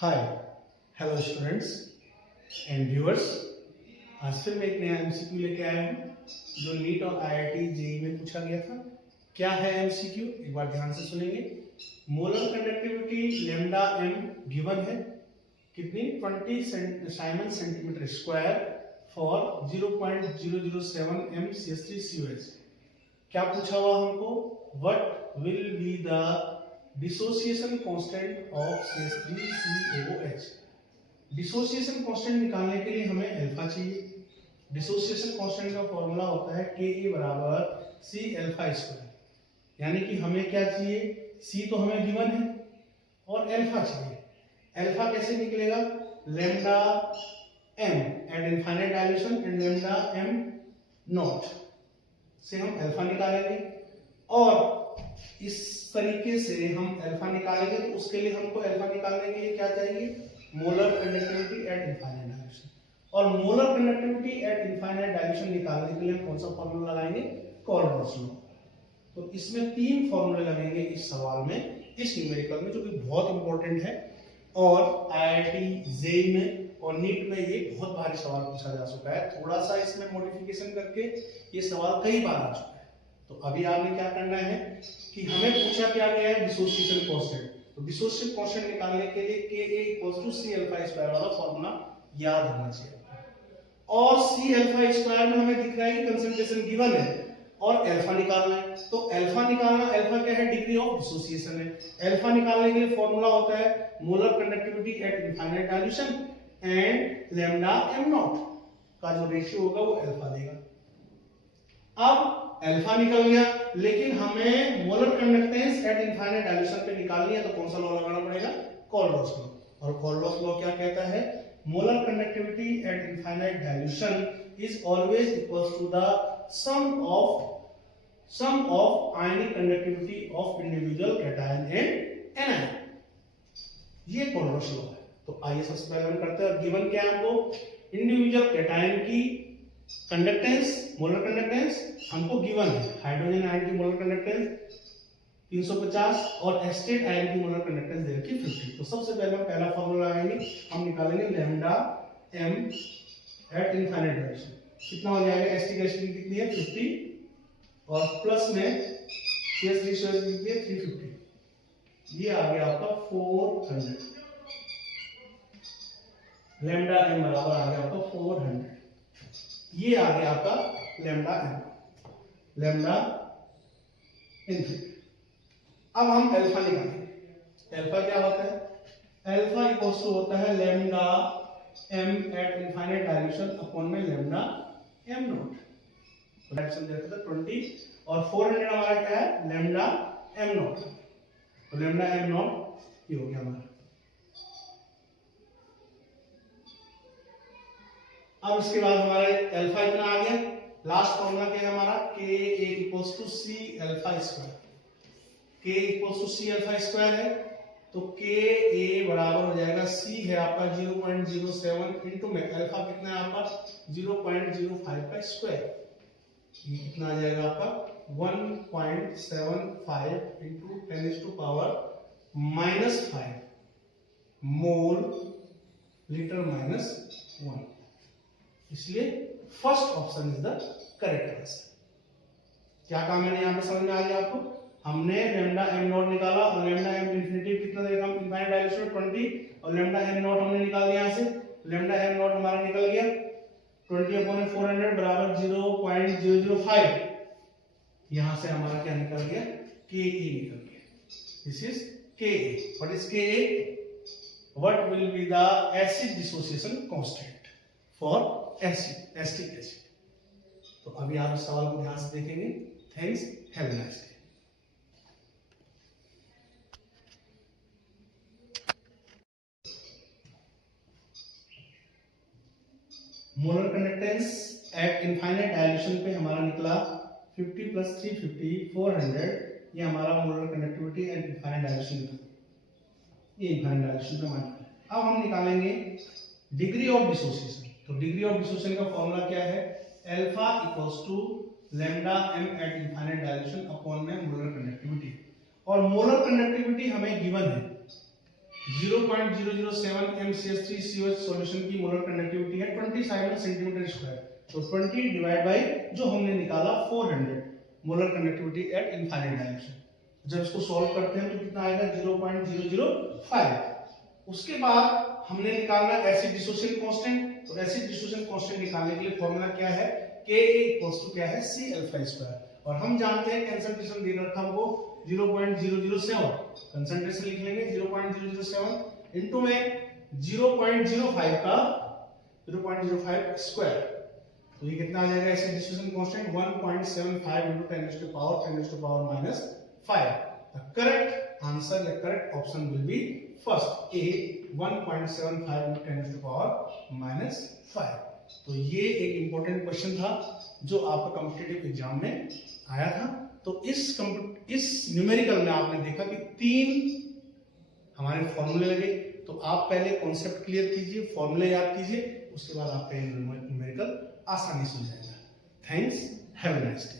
Hi hello students and viewers. आज फिर मैं एक नया एमसीक्यू लेके आया हूँ जो नीट और आईआईटी जेईई में पूछा गया था। क्या है एमसीक्यू, एक बार ध्यान से सुनेंगे। Molar conductivity lambda m given है, कितनी 20 siemens centimetre square for 0.007 m CH3COH। क्या पूछा हुआ हमको, what will be the dissociation constant of CH3COH। Dissociation constant निकालने के लिए हमें अल्फा चाहिए। डिसोसिएशन कांस्टेंट का फॉर्मूला होता है Ka बराबर C अल्फा स्क्वायर, यानी कि हमें क्या चाहिए, C तो हमें गिवन है और अल्फा चाहिए। अल्फा कैसे निकलेगा, lambda m at infinite dilution and lambda m not से हम अल्फा निकालेंगे। और इस तरीके से हम अल्फा निकालेंगे तो उसके लिए हमको अल्फा निकालने के लिए क्या चाहिए, molar conductivity at infinite dilution. और molar conductivity at infinite dilution निकालने के लिए हम कौन सा फॉर्मूला लगाएंगे, कोलबर्ट्स लॉ। तो इसमें 3 फॉर्मूले लगेंगे इस सवाल में, इस न्यूमेरिकल में, जो कि बहुत इंपॉर्टेंट है और आईआईटी जेईई में और नीट में ये बहुत भारी सवाल पूछा जा चुका है। थोड़ा सा इसमें मॉडिफिकेशन करके ये सवाल कई बार आ चुका है। तो अभी आपने क्या करना है कि हमें पूछा क्या गया है, डिसोसिएशन कांस्टेंट। तो डिसोसिएशन कांस्टेंट निकालने के लिए Ka C अल्फा स्क्वायर वाला फॉर्मूला याद होना चाहिए। और C अल्फा स्क्वायर में हमें दिख रहा है कि कंसंट्रेशन गिवन है और अल्फा निकालना है। तो अल्फा निकालना, अल्फा क्या है, डिग्री ऑफ डिसोसिएशन है। अल्फा निकालने के लिए फॉर्मूला होता है molar conductivity at infinite dilution and lambda m not का जो रेशियो होगा वो अल्फा देगा। अब अल्फा निकल गया, लेकिन हमें molar conductance eight infinite dilution पे निकालनी है, तो कौन सा लॉ लगाना पड़ेगा, कोलबर्ट्स लॉ। और कोलबर्ट्स लॉ क्या कहता है, molar conductivity at infinite dilution is always equals to the sum of ionic conductivity of individual cation and anion. ये कोलबर्ट्स लॉ है। तो आइए सबसे पहले हम करते हैं, गिवन क्या है हमको, इंडिविजुअल कैटायन की कंडक्टेंस, मोलर कंडक्टेंस हमको गिवन है। हाइड्रोजन आयन की मोलर कंडक्टेंस 350 और एस्टेट आयन की मोलर कंडक्टेंस दे रखी 50। तो सबसे पहले हम पहला फार्मूला लगाएंगे, हम निकालेंगे lambda m at infinite dilution. कितना हो जाएगा, एस्टिक एसिड कितनी है 50 और प्लस में CH3COH कितनी है 350। ये आ गया आपका 400। लैम्डा m बराबर आ गया आपका 400। ये आ गया आपका लैम्डा m, लैम्डा इनफिनिटी। अब हम अल्फा निकालेंगे। अल्फा क्या होता है, अल्फा इक्वल्स टू होता है lambda m at infinite dilution upon में लैम्डा m नॉट। डायल्यूशन देखा था 20 और 400 हमारा क्या है, लैम्डा m नॉट। तो लैम्डा m नॉट ये हो गया हमारा। अब इसके बाद हमारा अल्फा इतना आ गया। लास्ट फॉर्मूला क्या है हमारा, Ka equals to C alpha square. K equals to C alpha square है, तो Ka बराबर हो जाएगा, C है आपका 0.07 इनटू में अल्फा कितना है आपका 0.05 का स्क्वायर। ये कितना आ जाएगा आपका 1.75 into 10 to power -5 mole litre -1। इसलिए first option is the correct answer. क्या काम है यहाँ पे, समझ में आ गया आपको। हमने लैम्डा m नॉट निकाला और लैम्डा m इनफिनिटी कितना देगा, हम इनफाइनाइट डायल्यूशन 20 और लैम्डा m नॉट हमने निकाल दिया। यहाँ से लैम्डा m नॉट हमारा निकल गया 20/400 बराबर 0.005। यहाँ से हमारा क्या निकल गया, Ka निकल गया। This is Ka। What is Ka, what will be the acid dissociation constant for acid, acetic acid. तो अभी आप इस सवाल को ध्यान से देखेंगे। Thanks, have a nice day. Molar conductance eight infinite dilution पे हमारा निकला 50 प्लस 350 400। ये हमारा molar conductivity at infinite dilution का, ये इनफाइनाइट डायल्यूशन पे हमारा। अब हम निकालेंगे डिग्री ऑफ डिसोसिएशन। तो डिग्री ऑफ डिसोसिएशन का फॉर्मूला क्या है, alpha equals to lambda m at infinite dilution upon में मोलर कंडक्टिविटी। और मोलर कंडक्टिविटी हमें गिवन है, 0.007 MCH3COH सॉल्यूशन की मोलर कंडक्टिविटी है 27 सेंटीमीटर स्क्वायर। तो 20 डिवाइड बाय जो हमने निकाला 400 molar conductivity at infinite dimension. जब इसको सॉल्व करते हैं तो कितना आएगा 0.005। उसके बाद हमने निकालना एसिड डिसोसिएशन कांस्टेंट। तो एसिड डिसोसिएशन कांस्टेंट निकालने के लिए फॉर्मूला क्या है, Ka क्या है C अल्फा स्क्वायर। और हम जानते हैं कंसंट्रेशन दे रखा हमको 0.007, कंसंट्रेशन लिख लेंगे 0.007 इनटू में 0.05 का 0.05 स्क्वायर। तो ये कितना आ जाएगा acid dissociation constant 1.75 into 10 to power -5। The correct answer या correct option will be first A 1.75 into 10 to power -5। तो ये एक इंपॉर्टेंट क्वेश्चन था जो आपका कॉम्पिटिटिव एग्जाम में आया था। तो इस न्यूमेरिकल में आपने देखा कि 3 हमारे फॉर्मूले लगे। तो आप पहले कॉन्सेप्ट क्लियर कीजिए, फॉर्मूले याद कीजिए, उसके बाद आपका न्यूमेरिकल आसानी से हो जाएगा। Thanks, have a nice day.